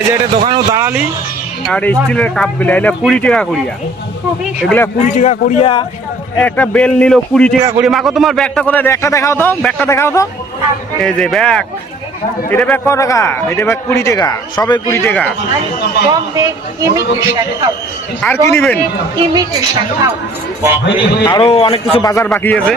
এই যে এটা দোকানেও দাঁড়ালি আর স্টিলের কাপ গুলা এগুলা 20 টাকা করিয়া, এগুলা 20 টাকা করিয়া। একটা বেল নিল 20 টাকা করিয়া। মাগো তোমার ব্যাগটা কোথায়? ব্যাগটা দেখাও তো, ব্যাগটা দেখাও তো। এই যে ব্যাগ, এটা ব্যাগ কত টাকা? এটা ব্যাগ 20 টাকা, সবে 20 টাকা। আর কি নিবেন? আরো অনেক কিছু বাজার বাকি আছে।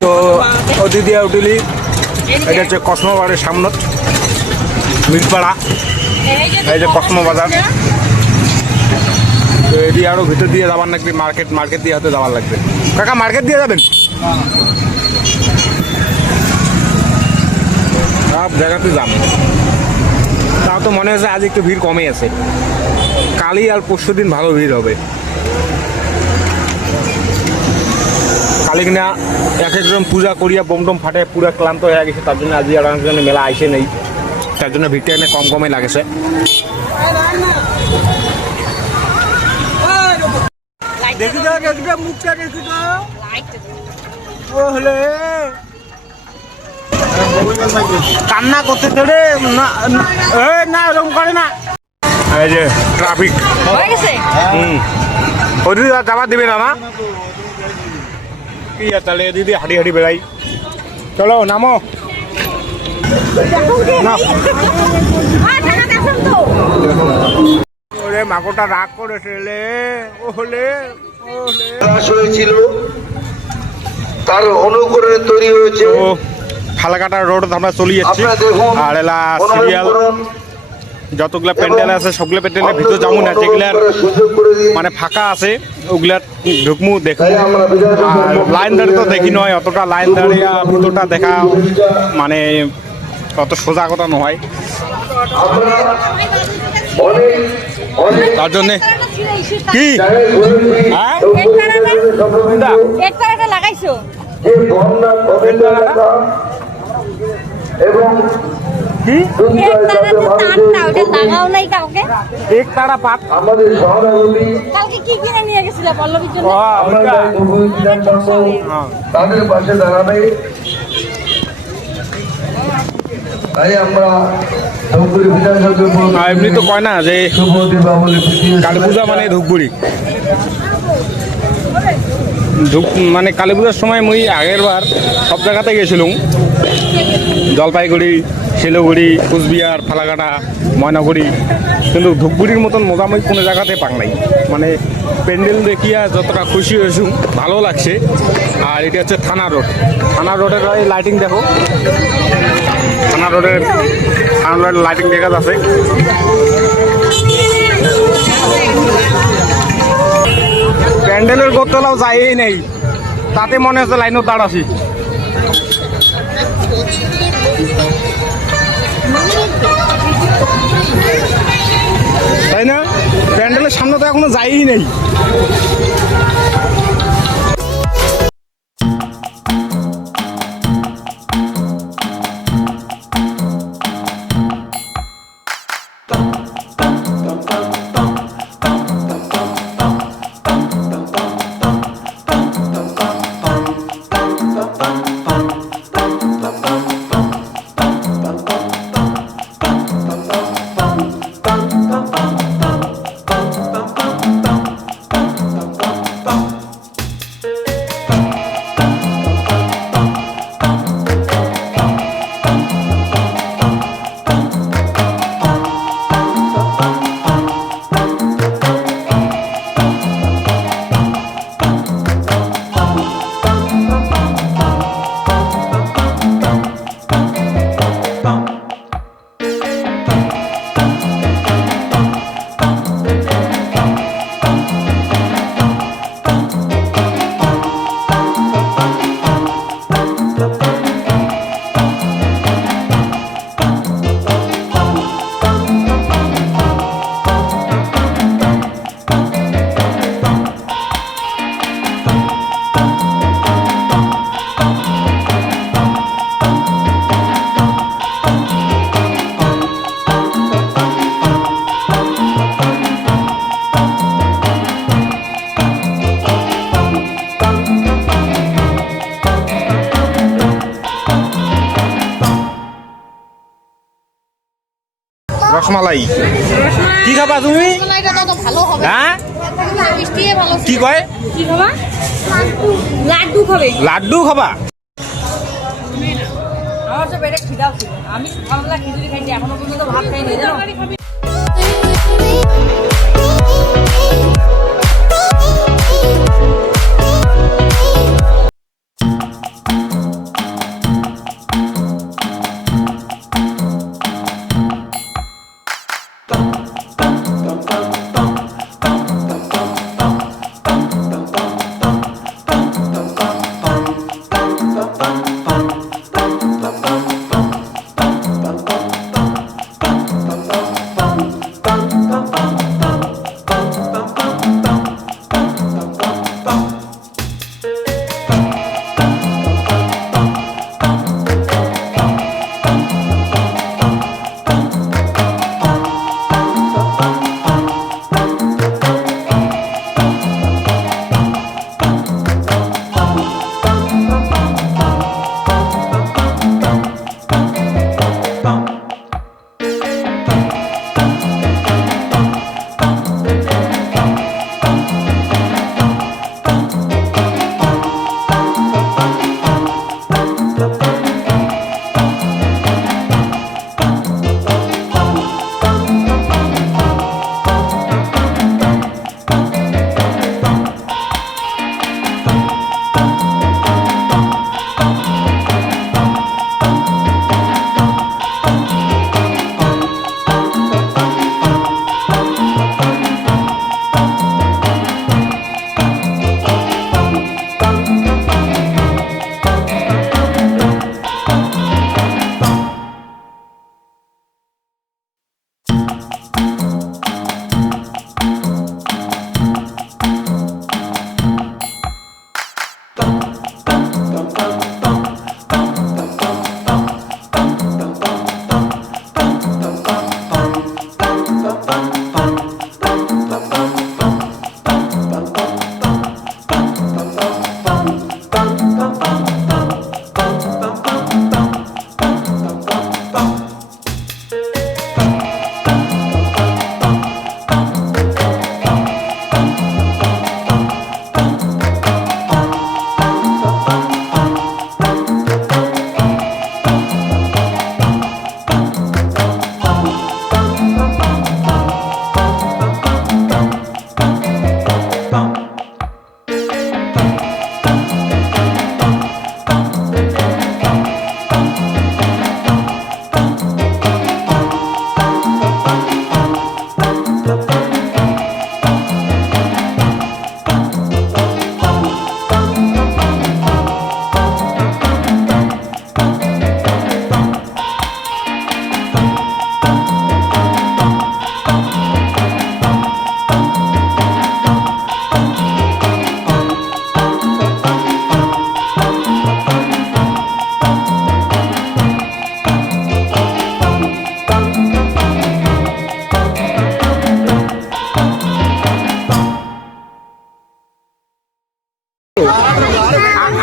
তো দিদিয়া উঠিলি, এটা হচ্ছে কসমোবাজারের সামনত মিটপাড়া। এই যে কসমো বাজার। তো এটি আরো ভিতর দিয়ে যাবার লাগবে, মার্কেট দিয়ে হয়তো যাবার লাগবে। কাকা মার্কেট দিয়ে যাবেন? সব জায়গাতে যান। তাও তো মনে হচ্ছে আজ একটু ভিড় কমে আছে। কালই আর পরশু দিন ভালো ভিড় হবে। কালি কিনা এক একজন পূজা করিয়া বোমটম ফাটে পুরা ক্লান্ত হয়ে গেছে, তার জন্য আজ আর অনেকজনে মেলা আইসে নেই, তার জন্য ভিড়টা এনে কমে লাগেছে। কান্না করতে না এরকম করে না। এই যে ট্রাফিক, ওদিকে যাবার দিবে না না? তাহলে দিদি হাঁটি হাঁটি বেড়াই। চলো নামো। ওরে মাকড়টা রাগ করেছে হয়েছিল, তার অনুকরণে তৈরি হয়েছে। ফালাকাটা রোড আমরা চলে যাচ্ছি। আর এলা সিরিয়াল যতগুলা প্যান্ডেল আছে সবগুলো প্যান্ডেলের ভিতর যাবো না, যেগুলার মানে ফাঁকা আছে ওগুলা ঢুকমু দেখবো। আর লাইন দাঁড়িয়ে তো দেখি নয়, অতটা লাইন দাঁড়িয়ে ভিতরটা দেখা মানে অত সোজা কথা নয়। তার জন্যে কি লাগাইছো এবং আমাদের কালকে কি কিনে নিয়ে গেছিল পল্লবীর জন্য? তাদের পাশে দাঁড়াবে। তাই আমরা এমনি তো কয় না যে কালী পূজা মানে ধূপগুড়ি। মানে কালী পূজার সময় মুই আগের বার সব জায়গাতে গেছিলাম, জলপাইগুড়ি, শিলিগুড়ি, কুচবিহার, ফালাকাটা, ময়নাগুড়ি, কিন্তু ধূপগুড়ির মতন মজাময় কোনো জায়গাতে পাক নাই। মানে প্যান্ডেল দেখিয়া যতটা খুশি হয়েছু ভালো লাগছে। আর এটা হচ্ছে থানা রোড। থানা রোডের এই লাইটিং দেখো, থানা রোডের লাইটিং দেখা যাচ্ছে। প্যান্ডেলের গোতলাও যায়ই নেই, তাতে মনে হচ্ছে লাইনও দাঁড়াছি। তাই না? প্যান্ডেলের সামনে তো এখনো যায়ই নেই। রসমালাই কি খাবা তুমি? রসমালাইটা তো ভালো হবে। হ্যাঁ মিষ্টি ভালো। কি কয়? কি খাবা? লাড্ডু খাবে। লাড্ডু খাবা? আমার তো পেটে খিদাও ছিল, আমি সকালবেলা খিচুড়ি খাইছি, এখনো পর্যন্ত ভাত খাইনি জানো।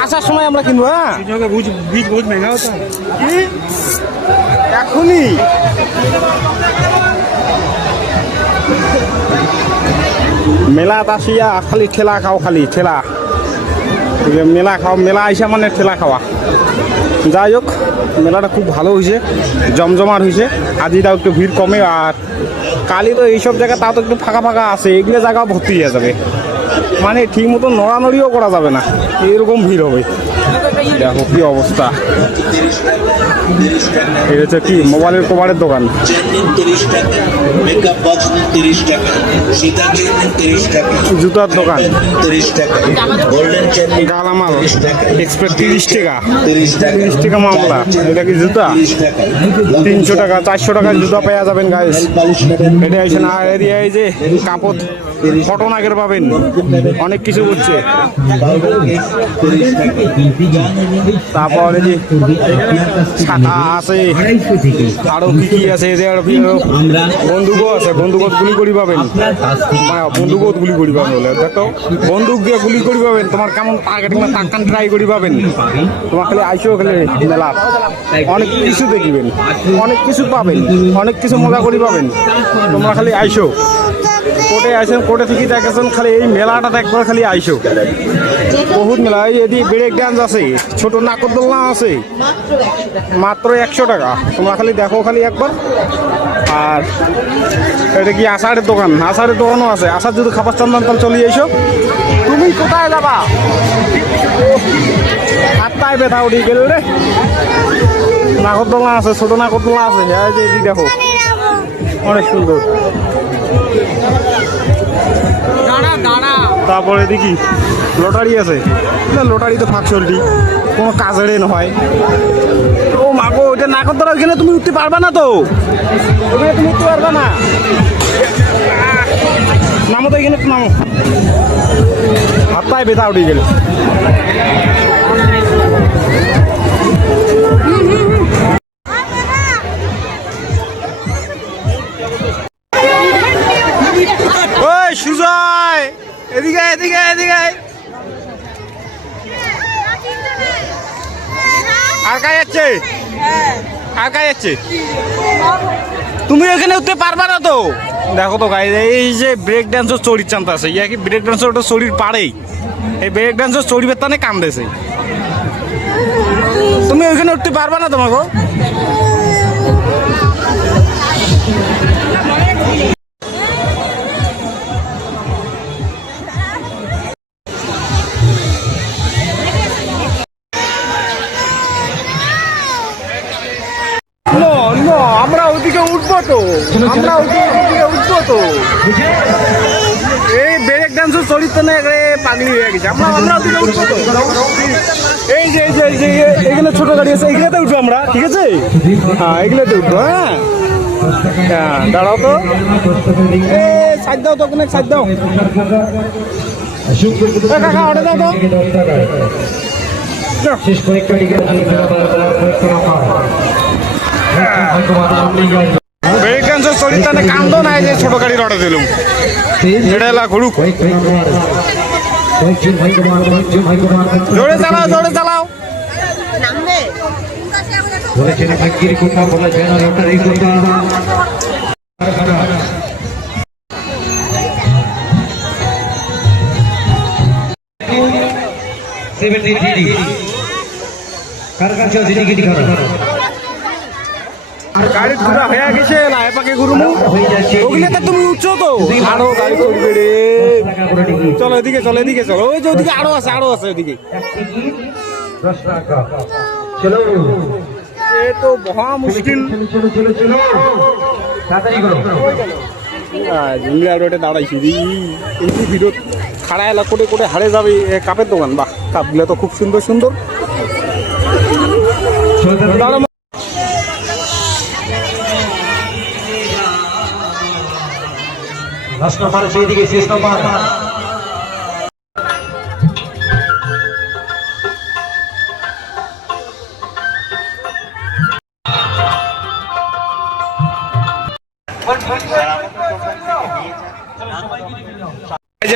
আসার সময় আমরা কিনবো। হ্যাঁ बीज बहुत महंगा होता है। কি এখনই মেলা আসিয়া খালি ঠেলা খাও, খালি ঠেলা। মেলা খাও, মেলা আইসা মানে ঠেলা খাওয়া। যাই হোক, মেলাটা খুব ভালো হয়েছে, জমজমার হয়েছে। আজই তাও একটু ভিড় কমে, আর কালি তো এইসব জায়গা তাও তো একটু ফাঁকা ফাঁকা আছে, এগুলো জায়গাও ভর্তি হয়ে যাবে, মানে ঠিক মতো নড়ানড়িও করা যাবে না, এরকম ভিড় হবে। দেখো কি অবস্থা। এটা হচ্ছে কি মোবাইলের কভারের দোকান। 30 টাকা, মেকআপ বক্স 30 টাকা, সীতাগ্রিল 30 টাকা, জুতার দোকান 30 টাকা, গোল্ডেন চেন গালামাল 30 টাকা, এক্সপ্রেস 30 টাকা, 30 টাকা, 30 টাকা মামলা। এটা কি জুতা? 30 টাকা, 300 টাকা 400 টাকার জুতা পেয়ে যাবেন গাইস। পালিশ নেবেন এটা হচ্ছে না এরিয়ায় যে কাপড় ফটনাগের পাবেন, অনেক কিছু হচ্ছে। তারপর এই যে ছাতা আছে, আরো কি কি আছে, এই যে বন্দুকও আছে, বন্দুকত গুলি করি পাবেন, বন্দুকত গুলি করি পাবেন বলে দেখো, বন্দুক দিয়ে গুলি করি পাবেন। তোমার কেমন টার্গেটিং না টাক্কান ট্রাই করি পাবেন। তোমার খালি আইসো, খালি মেলা অনেক কিছু দেখবেন, অনেক কিছু পাবেন, অনেক কিছু মজা করি পাবেন। তোমরা খালি আইসো, কোর্টে আসেন, কোর্টে থেকে দেখেছেন, খালি এই মেলাটা একবার খালি আইসো। বহুত মেলা, এই এদিকে ব্রেক ডান্স আছে, ছোট নাকরদোলনা আছে, মাত্র 100 টাকা। তোমরা খালি দেখো খালি একবার। আর এটা কি আষাঢ়ের দোকান, আষাঢ়ের দোকানও আছে। আষাঢ় যদি খাবার চান তাহলে চলে এসো। তুমি কোথায় যাবা? হাতটায় ব্যথা উঠে গেল রে। নাকরদোলনা আছে, ছোট নাকরদোলনা আছে, এই যে এদিকে দেখো অনেক সুন্দর। তারপরে দেখি লটারি আছে, লটারি তো ফাঁকশলটি কোনো কাজের নয়। ও মাগো, ওইটা নাকরদোলা, ওইখানে তুমি উঠতে পারবা না তো, ওখানে তুমি উঠতে পারবা না। নামো তো, এখানে নামো, হাতটায় ব্যথা উঠে গেল। ওই সুজয়, এদিকে এদিকে এদিকে। আর কাজ যাচ্ছে, আর কাজ যাচ্ছে। তুমি এখানে উঠতে পারবা না তো। দেখো তো গাইজ, এই যে ব্রেক ডান্সের চড়ির চান্ত আছে, ইয়া কি ব্রেক ডান্সের ওটা চড়ির পাড়েই, এই ব্রেক ডান্সের চড়িবের টানে কান্দেছে। তুমি ওইখানে উঠতে পারবা না তোমাকে। আমরা ওদিকে উঠবো তো, আমরা ওদিকে উঠবো তো। এই ব্রেক ডান্সের চরিত্র না পাগলি হয়ে গেছে। আমরা ওদিকে উঠবো তো। এই যে এই যে এখানে ছোট গাড়ি আছে, এগুলোতে উঠবো আমরা, ঠিক আছে? হ্যাঁ, এগুলোতে উঠবো। হ্যাঁ হ্যাঁ, দাঁড়াও তো, সাইড দাও তো, ওখানে সাইড দাও। কাকা অর্ডার দাও তো। ব্রেক ডান্সের চরিত্র কান্দ নাই যে ছোট গাড়ির অর্ডার দিলাম, এটা এলা ঘুরুক। জোরে চালাও, জোরে চালাও। গাড়ি ঘুরা হয়ে গেছে, লাই পাকে ঘুরমু। ওগুলো তো তুমি উঠছো তো, আরো গাড়ি চলবে রে। চলো এদিকে, চলো এদিকে, চলো। ওই যে ওদিকে আরো আছে, আরো আছে ওদিকে। এ তো মহা মুশকিল। রোডে দাঁড়াইছি, এই ভিডিও খাড়া এলা করে করে হারে যাবে। কাপের দোকান, বাহ, কাপগুলো তো খুব সুন্দর সুন্দর।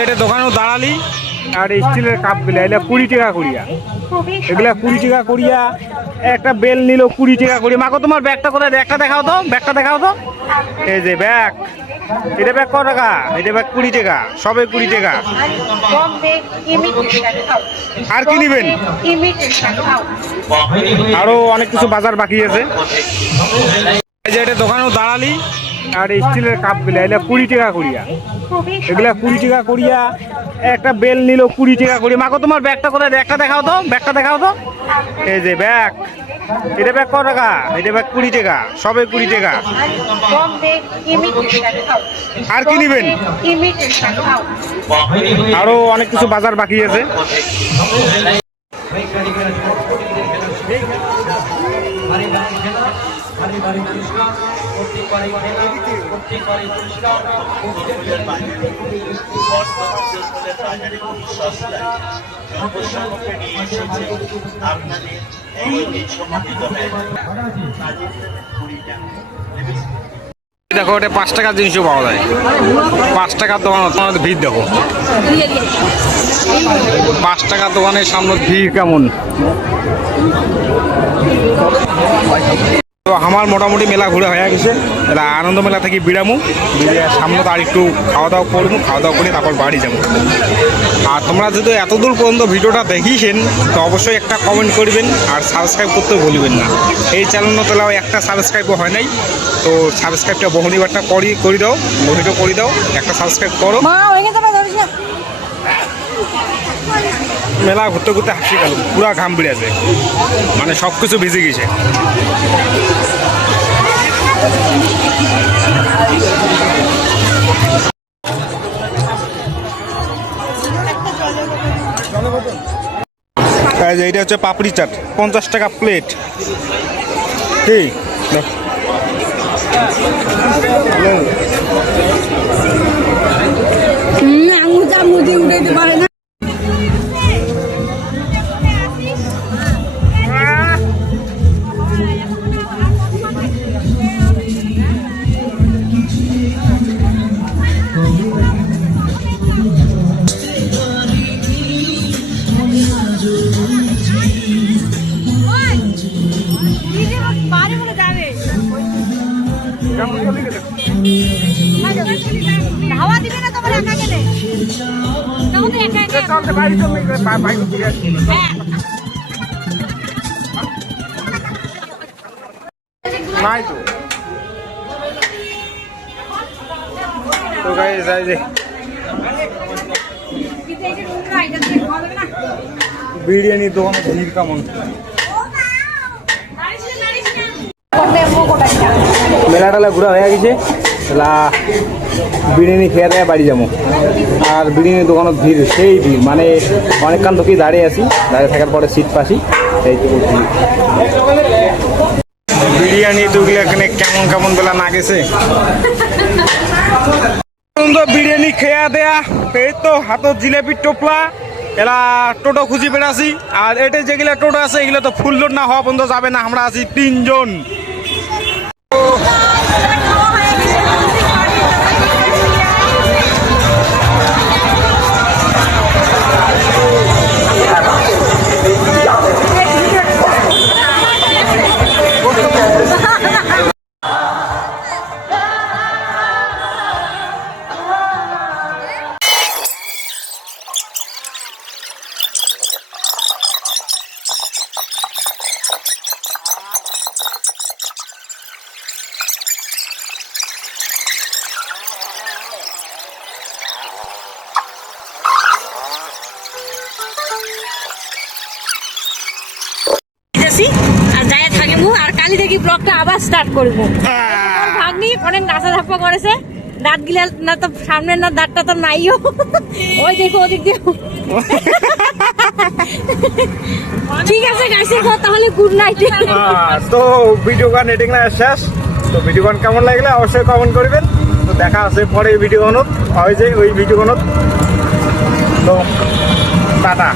এটা দোকানও দাঁড়ালি, আর স্টিলের কাপগুলা এগুলা 20 টাকা করিয়া, এগুলা 20 টাকা করিয়া। একটা বেল নিল 20 টাকা করিয়া। মাগো তোমার ব্যাগটা কোথায়? ব্যাগটা দেখাও তো, ব্যাগটা দেখাও তো। এই যে ব্যাগ, এটা ব্যাগ কত টাকা? এটা ব্যাগ 20 টাকা, সবে 20 টাকা। আর কি নিবেন? আরো অনেক কিছু বাজার বাকি আছে। এই যে এটা দোকানেও দাঁড়ালি। আর স্টিলের কাপগুলা এগুলা 20 টাকা করিয়া, এগুলা 20 টাকা করিয়া। একটা বেল নিল 20 টাকা করিয়া। মাগো তোমার ব্যাগটা কোথায়? ব্যাগটা দেখাও তো, ব্যাগটা দেখাও তো। এই যে ব্যাগ, এটা ব্যাগ কত টাকা? এটা ব্যাগ 20 টাকা, সবে 20 টাকা। আর কি নিবেন? আরো অনেক কিছু বাজার বাকি আছে। দেখো এটা 5 টাকার জিনিসও পাওয়া যায়। 5 টাকার দোকান, তোমাদের ভিড় দেখো। 5 টাকার দোকানের সামনে ভিড় কেমন। তো আমার মোটামুটি মেলা ঘুরে হয়ে গেছে। এটা আনন্দ মেলা থেকে বিড়ামু, সামনে তো আর একটু খাওয়া দাওয়া করবো, খাওয়া দাওয়া করে তারপর বাড়ি যাবো। আর তোমরা যদি এত দূর পর্যন্ত ভিডিওটা দেখিয়েছেন তো অবশ্যই একটা কমেন্ট করবেন আর সাবস্ক্রাইব করতে ভুলবেন না। এই চ্যানেল তোলাও একটা সাবস্ক্রাইবও হয় নাই, তো সাবস্ক্রাইবটা বহুনিবারটা করে দাও, ভিডিও করে দাও, একটা সাবস্ক্রাইব করো। মেলা ঘুরতে ঘুরতে হাসি গেল, পুরা ঘাম বেড়েছে, মানে সব কিছু ভিজে গেছে। এইটা হচ্ছে পাপড়ি চাট, 50 টাকা প্লেট। ঠিক উঠাইতে পারে না। হাওয়া দিবে না তোমার একা গেলে, তখন একা একা চলতে বাইরে চলে বাইরে ঘুরে আসি। নাই তো তো গাইস এই যে বিরিয়ানি দোকানে ভিড় কেমন। মেলাটালা ঘোরা হয়ে গেছে, বিরিয়ানি খেয়ে দেয় বাড়ি যাবো। আর বিরিয়ানির দোকানত ভিড়, সেই ভিড়, মানে অনেকক্ষণ থেকেই দাঁড়িয়ে আছি, দাঁড়িয়ে থাকার পরে সিট পাসি, সেই বিরিয়ানি দুগুলো এখানে কেমন কেমন বেলা না গেছে। বিরিয়ানি খেয়া দেয়া, এই তো হাতত জিলেপির টোপলা, এরা টোটো খুঁজি বেড়াছি। আর এটা যেগুলো টোটো আছে এগুলো তো ফুল লোড না হওয়া পর্যন্ত যাবে না। আমরা আছি 3 জন। আর যাই থাকিব আর কালি থেকে ব্লগটা আবার স্টার্ট করবো। ভাগ্নি অনেক নাচা ধাপ্পা করেছে, দাঁত গিলা না তো সামনের না দাঁতটা তো নাইও, ওই দেখো ওদিক দিয়ে। ঠিক আছে গাইস, তাহলে গুড নাইট। তো ভিডিও গান এডিটিং না শেষ, তো ভিডিও গান কেমন লাগলে অবশ্যই কমেন্ট করবেন। তো দেখা আছে পরে ভিডিও গানত, হয় যে ওই ভিডিও গানত। তো টাটা।